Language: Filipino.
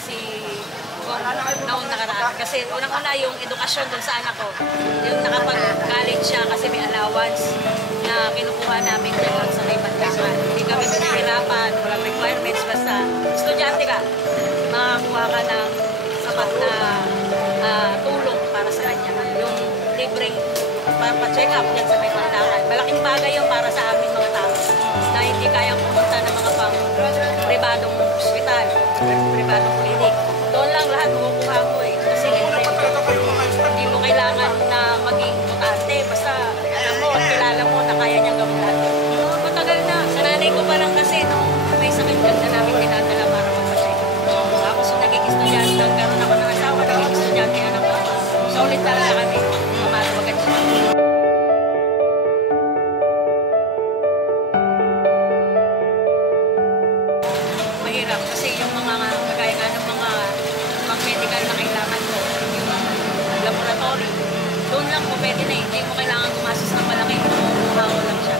si noong nakaraan. Kasi unang-una yung edukasyon dun sa anak ko. Yung nakapag-college siya kasi may allowance na kinukuha namin dyan lang sa may Bandakan. Hindi kami pinahirapan, walang requirements, basta estudyante ka, makakuha ka ng sapat na tulong para sa kanya. Yung libreng pa-check up dyan sa may Bandakan. Malaking bagay yun para sa aming mga tao na hindi kayang pumunta ng mga pang-pribadong hospital, pribadong klinik. Doon lang lahat makukuha mo eh. Kasi hindi mo kailangan na maging mutante. Basta alam mo at kilala mo na kaya niyang gawin lahat. Matagal na. Sa nanay ko pa lang kasi nung may sakit dyan na namin dinadala para magpa-check. Tapos naging estudyante, nagkaroon ako ng asawa, naging estudyante anak ko. Solid talaga kami. Mamalawagan siya. Mahirap kasi yung mga kagaya nga ng mga medical na kailangan mo, yung laboratory, doon lang po pwede na hindi mo kailangan gumastos ng malaki, kukuha mo lang siya.